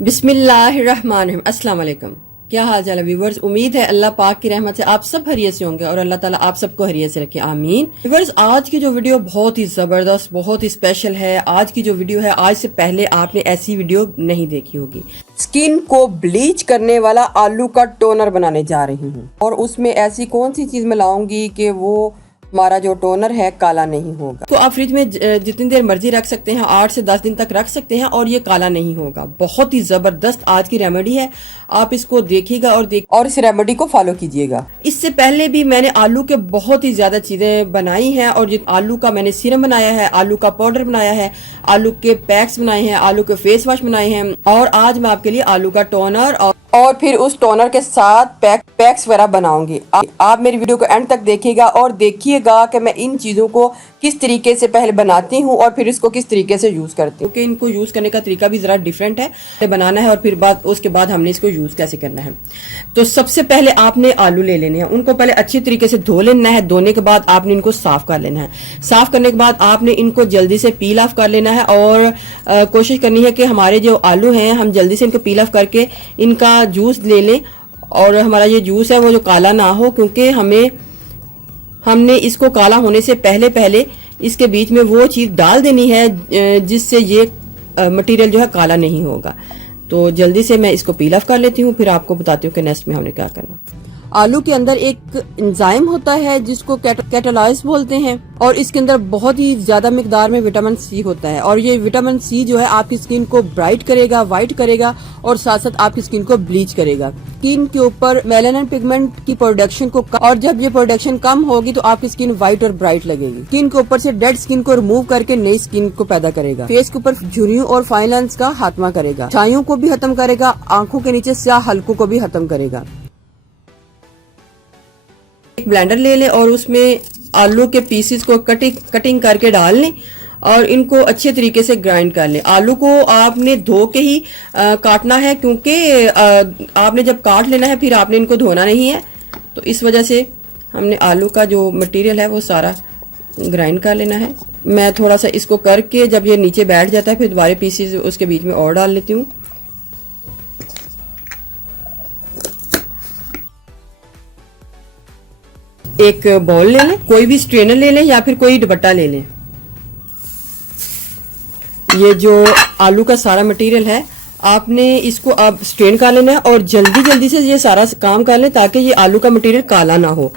बिस्मिल्लाहिर्रहमानिर्रहीम। अस्सलाम वालेकुम। क्या हाल चाल है व्यूवर्स। उम्मीद है अल्लाह पाक की रहमत से आप सब खैरियत से होंगे और अल्लाह ताला आप सबको खैरियत से रखे, आमीन। व्यूवर्स, आज की जो वीडियो बहुत ही जबरदस्त, बहुत ही स्पेशल है। आज की जो वीडियो है, आज से पहले आपने ऐसी वीडियो नहीं देखी होगी। स्किन को ब्लीच करने वाला आलू का टोनर बनाने जा रही हूँ और उसमें ऐसी कौन सी चीज मिलाऊंगी कि वो हमारा जो टोनर है काला नहीं होगा। तो आप फ्रिज में जितनी देर मर्जी रख सकते हैं, 8 से 10 दिन तक रख सकते हैं और ये काला नहीं होगा। बहुत ही जबरदस्त आज की रेमेडी है, आप इसको देखिएगा और इस रेमेडी को फॉलो कीजिएगा। इससे पहले भी मैंने आलू के बहुत ही ज्यादा चीजें बनाई हैं और आलू का मैंने सीरम बनाया है, आलू का पाउडर बनाया है, आलू के पैक्स बनाए हैं, आलू के फेस वॉश बनाए हैं और आज मैं आपके लिए आलू का टोनर और फिर उस टोनर के साथ पैक्स वगैरह बनाऊंगी। आप मेरी वीडियो को एंड तक देखिएगा और देखिएगा कि मैं इन चीज़ों को किस तरीके से पहले बनाती हूँ और फिर इसको किस तरीके से यूज़ करती हूँ, क्योंकि इनको यूज़ करने का तरीका भी ज़रा डिफरेंट है। बनाना है और फिर उसके बाद हमने इसको यूज़ कैसे करना है। तो सबसे पहले आपने आलू ले लेने हैं, उनको पहले अच्छी तरीके से धो लेना है। धोने के बाद आपने इनको साफ़ कर लेना है। साफ़ करने के बाद आपने इनको जल्दी से पील ऑफ कर लेना है और कोशिश करनी है कि हमारे जो आलू हैं हम जल्दी से इनको पील ऑफ करके इनका जूस ले लें और हमारा ये जूस है वो जो काला ना हो, क्योंकि हमने इसको काला होने से पहले इसके बीच में वो चीज़ डाल देनी है जिससे ये मटेरियल जो है काला नहीं होगा। तो जल्दी से मैं इसको पील ऑफ कर लेती हूँ, फिर आपको बताती हूँ कि नेक्स्ट में हमने क्या करना। आलू के अंदर एक एंजाइम होता है जिसको कैटालाइज बोलते हैं और इसके अंदर बहुत ही ज्यादा मिकदार में विटामिन सी होता है और ये विटामिन सी जो है आपकी स्किन को ब्राइट करेगा, वाइट करेगा और साथ साथ आपकी स्किन को ब्लीच करेगा। स्किन के ऊपर मेलानिन पिगमेंट की प्रोडक्शन को और जब ये प्रोडक्शन कम होगी तो आपकी स्किन व्हाइट और ब्राइट लगेगी। स्किन के ऊपर से डेड स्किन को रिमूव करके नई स्किन को पैदा करेगा। फेस के ऊपर झुर्रियों और फाइन लाइन्स का खात्मा करेगा। छाइयों को भी खत्म करेगा, आंखों के नीचे स्याह हलकों को भी खत्म करेगा। एक ब्लेंडर ले लें और उसमें आलू के पीसेस को कटिंग करके डाल लें और इनको अच्छे तरीके से ग्राइंड कर लें। आलू को आपने धो के ही काटना है, क्योंकि आपने जब काट लेना है फिर आपने इनको धोना नहीं है। तो इस वजह से हमने आलू का जो मटेरियल है वो सारा ग्राइंड कर लेना है। मैं थोड़ा सा इसको करके जब ये नीचे बैठ जाता है फिर दोबारा पीसेस उसके बीच में और डाल लेती हूँ। एक बाउल ले लें, कोई भी स्ट्रेनर ले लें या फिर कोई दुपट्टा ले लें। ये जो आलू का सारा मटेरियल है आपने इसको अब स्ट्रेन कर लेना है और जल्दी से ये सारा काम कर लें ताकि ये आलू का मटेरियल काला ना हो।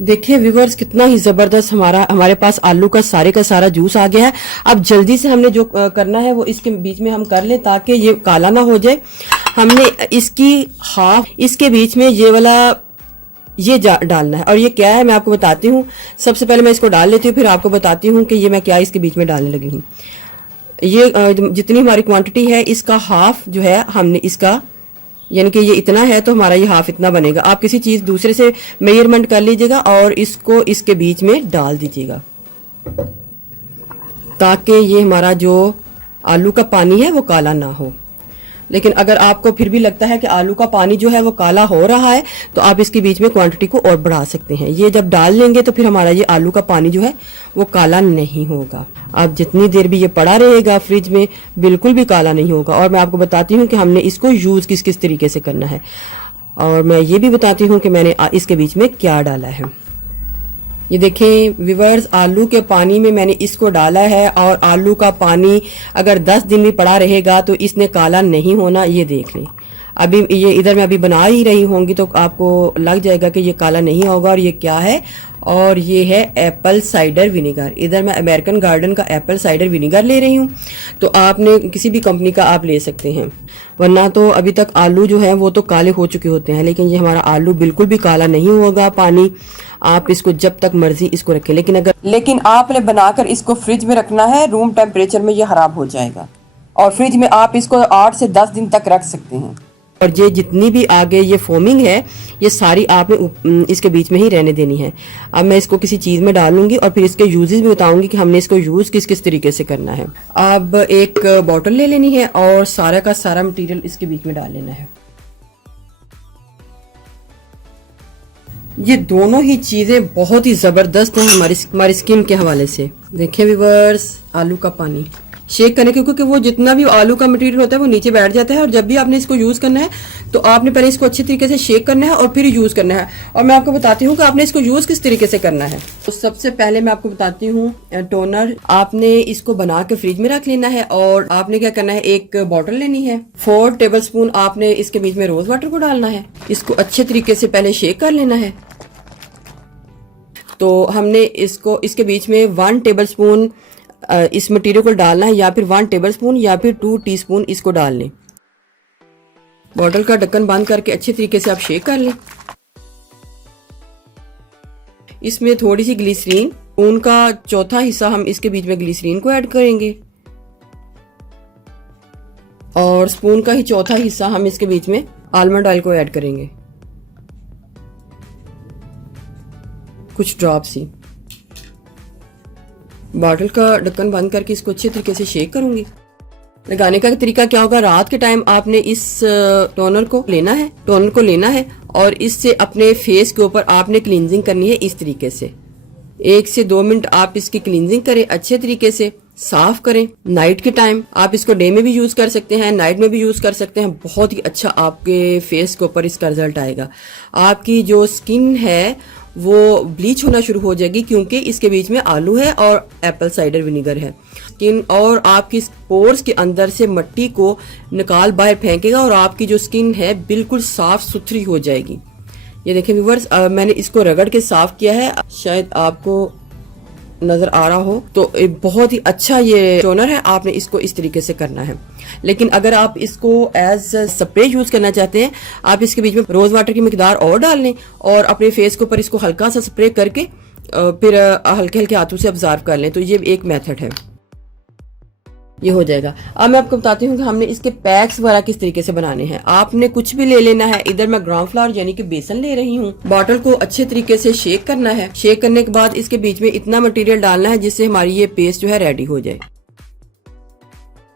देखिए व्यूवर्स, कितना ही जबरदस्त हमारे पास आलू का सारा जूस आ गया है। अब जल्दी से हमने जो करना है वो इसके बीच में हम कर लें ताकि ये काला ना हो जाए। हमने इसकी हाफ इसके बीच में ये वाला ये डालना है और ये क्या है मैं आपको बताती हूँ। सबसे पहले मैं इसको डाल लेती हूँ, फिर आपको बताती हूँ कि ये मैं क्या इसके बीच में डालने लगी हूँ। ये जितनी हमारी क्वांटिटी है इसका हाफ जो है हमने इसका, यानी कि ये इतना है तो हमारा ये हाफ इतना बनेगा। आप किसी चीज दूसरे से मेजरमेंट कर लीजिएगा और इसको इसके बीच में डाल दीजिएगा ताकि ये हमारा जो आलू का पानी है वो काला ना हो। लेकिन अगर आपको फिर भी लगता है कि आलू का पानी जो है वो काला हो रहा है तो आप इसके बीच में क्वांटिटी को और बढ़ा सकते हैं। ये जब डाल लेंगे तो फिर हमारा ये आलू का पानी जो है वो काला नहीं होगा। अब जितनी देर भी ये पड़ा रहेगा फ्रिज में बिल्कुल भी काला नहीं होगा। और मैं आपको बताती हूँ कि हमने इसको यूज किस तरीके से करना है और मैं ये भी बताती हूँ कि मैंने इसके बीच में क्या डाला है। ये देखें व्यूवर्स, आलू के पानी में मैंने इसको डाला है और आलू का पानी अगर 10 दिन भी पड़ा रहेगा तो इसने काला नहीं होना। ये देख लें, अभी ये इधर मैं अभी बना ही रही होंगी तो आपको लग जाएगा कि ये काला नहीं होगा। और ये क्या है, और ये है एप्पल साइडर विनेगर। इधर मैं अमेरिकन गार्डन का एप्पल साइडर विनेगर ले रही हूँ, तो आपने किसी भी कंपनी का आप ले सकते हैं, वरना तो अभी तक आलू जो है वो तो काले हो चुके होते हैं। लेकिन ये हमारा आलू बिल्कुल भी काला नहीं होगा। पानी आप इसको जब तक मर्जी इसको रखें, लेकिन आपने बनाकर इसको फ्रिज में रखना है, रूम टेम्परेचर में ये खराब हो जाएगा। और फ्रिज में आप इसको 8 से 10 दिन तक रख सकते हैं। और ये जितनी भी आगे ये फोमिंग है ये सारी आपने इसके बीच में ही रहने देनी है। अब मैं इसको किसी चीज़ में डालूंगी और फिर इसके यूजेस भी बताऊंगी कि हमने इसको यूज़ किस किस तरीके से करना है। अब एक बॉटल ले लेनी है और सारा का सारा मटेरियल इसके बीच में डाल लेना है। ये दोनों ही चीज़ें बहुत ही ज़बरदस्त हैं हमारी स्किन के हवाले से। देखें व्यूअर्स, आलू का पानी शेक करने के, क्योंकि वो जितना भी आलू का मटेरियल होता है वो नीचे बैठ जाता है और जब भी आपने इसको यूज़ करना है तो आपने पहले इसको अच्छे तरीके से शेक करना है और फिर यूज़ करना है। और मैं आपको बताती हूँ कि आपने इसको यूज़ किस तरीके से करना है। तो सबसे पहले मैं आपको बताती हूँ, टोनर आपने इसको बना के फ्रिज में रख लेना है और आपने क्या करना है, एक बॉटल लेनी है, 4 टेबल स्पून आपने इसके बीच में रोज वाटर को डालना है। इसको अच्छे तरीके से पहले शेक कर लेना है। तो हमने इसको इसके बीच में 1 टेबल स्पून इस मटेरियल को डालना है, या फिर 1 टेबल स्पून या फिर 2 टीस्पून इसको डाल लें। बॉटल का ढक्कन बंद करके अच्छे तरीके से आप शेक कर लें। इसमें थोड़ी सी ग्लिसरीन, स्पून का चौथा हिस्सा हम इसके बीच में ग्लिसरीन को ऐड करेंगे और स्पून का ही चौथा हिस्सा हम इसके बीच में आलमंड ऑयल को ऐड करेंगे, कुछ ड्रॉप सी। बॉटल का ढक्कन बंद करके इसको अच्छे तरीके से शेक करूंगी। लगाने का तरीका क्या होगा, रात के टाइम आपने इस टोनर को लेना है और इससे अपने फेस के ऊपर आपने क्लींजिंग करनी है। इस तरीके से 1 से 2 मिनट आप इसकी क्लींजिंग करें, अच्छे तरीके से साफ करें। नाइट के टाइम आप इसको डे में भी यूज कर सकते हैं, नाइट में भी यूज कर सकते हैं। बहुत ही अच्छा आपके फेस के ऊपर इसका रिजल्ट आएगा। आपकी जो स्किन है वो ब्लीच होना शुरू हो जाएगी, क्योंकि इसके बीच में आलू है और एप्पल साइडर विनेगर है। स्किन और आपकी पोर्स के अंदर से मिट्टी को निकाल बाहर फेंकेगा और आपकी जो स्किन है बिल्कुल साफ सुथरी हो जाएगी। ये देखें व्यूअर्स, मैंने इसको रगड़ के साफ किया है, शायद आपको नजर आ रहा हो। तो बहुत ही अच्छा ये टोनर है, आपने इसको इस तरीके से करना है। लेकिन अगर आप इसको एज स्प्रे यूज करना चाहते हैं, आप इसके बीच में रोज वाटर की मिकदार और डाल लें और अपने फेस के ऊपर इसको हल्का सा स्प्रे करके फिर हल्के हल्के हाथों से ऑब्जर्व कर लें। तो ये एक मेथड है, ये हो जाएगा। अब मैं आपको बताती हूँ कि हमने इसके पैक्स वगैरह किस तरीके से बनाने हैं। आपने कुछ भी ले लेना है। इधर मैं ग्राउंड फ्लावर यानी कि बेसन ले रही हूँ। बॉटल को अच्छे तरीके से शेक करना है। शेक करने के बाद इसके बीच में इतना मटेरियल डालना है जिससे हमारी ये पेस्ट जो है रेडी हो जाए।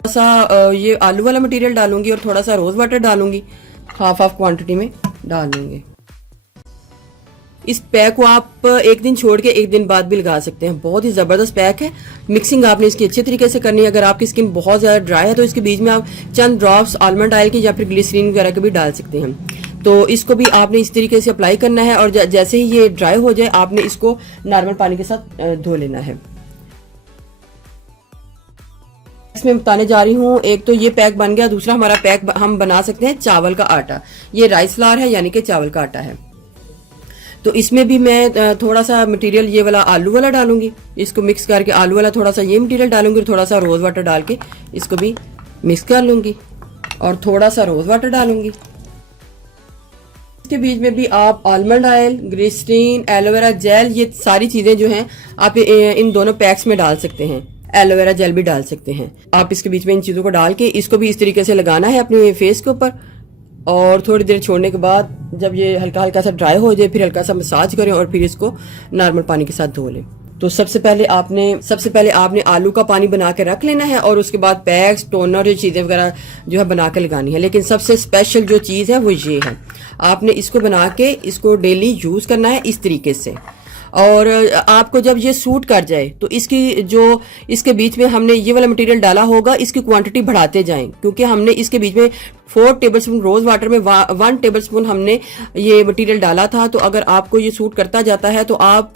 थोड़ा सा ये आलू वाला मटेरियल डालूंगी और थोड़ा सा रोज वाटर डालूंगी, हाफ क्वांटिटी में डाल लूंगी। इस पैक को आप एक दिन छोड़ के एक दिन बाद भी लगा सकते हैं। बहुत ही ज़बरदस्त पैक है। मिक्सिंग आपने इसकी अच्छे तरीके से करनी है। अगर आपकी स्किन बहुत ज़्यादा ड्राई है तो इसके बीच में आप चंद ड्रॉप्स आलमंड ऑयल की या फिर ग्लिसरीन वगैरह के भी डाल सकते हैं। तो इसको भी आपने इस तरीके से अप्लाई करना है और जैसे ही ये ड्राई हो जाए आपने इसको नॉर्मल पानी के साथ धो लेना है। इसमें बताने जा रही हूँ, एक तो ये पैक बन गया, दूसरा हमारा पैक हम बना सकते हैं चावल का आटा। ये राइस फ्लावर है यानी कि चावल का आटा है। तो इसमें भी मैं थोड़ा सा मटेरियल ये वाला आलू वाला डालूंगी। इसको मिक्स करके आलू वाला थोड़ा सा ये मटेरियल डालूंगी और थोड़ा सा रोज वाटर डाल के इसको भी मिक्स कर लूंगी और थोड़ा सा रोज वाटर डालूंगी। इसके बीच में भी आप almond oil, glycerin, aloe vera gel, ये सारी चीजें जो हैं आप इन दोनों पैक्स में डाल सकते हैं। एलोवेरा जेल भी डाल सकते हैं आप। इसके बीच में इन चीजों को डाल के इसको भी इस तरीके से लगाना है अपने फेस के ऊपर और थोड़ी देर छोड़ने के बाद जब ये हल्का हल्का सा ड्राई हो जाए फिर हल्का सा मसाज करें और फिर इसको नॉर्मल पानी के साथ धो लें। तो सबसे पहले आपने आलू का पानी बना के रख लेना है और उसके बाद पैक्स, टोनर, ये चीजें वगैरह जो है बना के लगानी है। लेकिन सबसे स्पेशल जो चीज है वो ये है, आपने इसको बना के इसको डेली यूज करना है इस तरीके से। और आपको जब ये सूट कर जाए तो इसके बीच में हमने ये वाला मटेरियल डाला होगा, इसकी क्वांटिटी बढ़ाते जाएं, क्योंकि हमने इसके बीच में 4 टेबल स्पून रोज वाटर में 1 टेबल स्पून हमने ये मटेरियल डाला था। तो अगर आपको ये सूट करता जाता है तो आप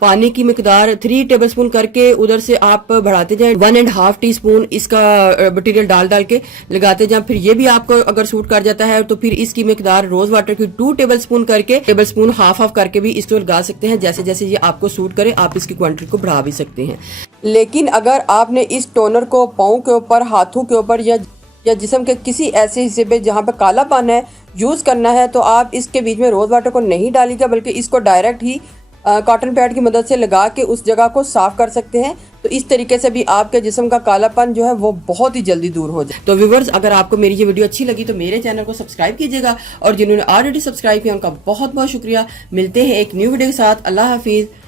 पानी की मिकदार 3 टेबल स्पून करके उधर से आप बढ़ाते जाएं। 1.5 टीस्पून इसका मटेरियल डाल के लगाते जाएं। फिर ये भी आपको अगर सूट कर जाता है तो फिर इसकी मिकदार रोज वाटर की 2 टेबल स्पून करके हाफ करके भी इसको लगा सकते हैं। जैसे जैसे ये आपको सूट करे आप इसकी क्वांटिटी को बढ़ा भी सकते हैं। लेकिन अगर आपने इस टोनर को पाँव के ऊपर, हाथों के ऊपर या जिस्म के किसी ऐसे हिस्से पे जहाँ पे कालापन है यूज़ करना है तो आप इसके बीच में रोज़ वाटर को नहीं डालिएगा, बल्कि इसको डायरेक्ट ही कॉटन पैड की मदद से लगा के उस जगह को साफ कर सकते हैं। तो इस तरीके से भी आपके जिस्म का कालापन जो है वो बहुत ही जल्दी दूर हो जाए। तो व्यूअर्स, अगर आपको मेरी ये वीडियो अच्छी लगी तो मेरे चैनल को सब्सक्राइब कीजिएगा, और जिन्होंने ऑलरेडी सब्सक्राइब किया उनका बहुत बहुत शुक्रिया। मिलते हैं एक न्यू वीडियो के साथ। अल्लाह हाफिज।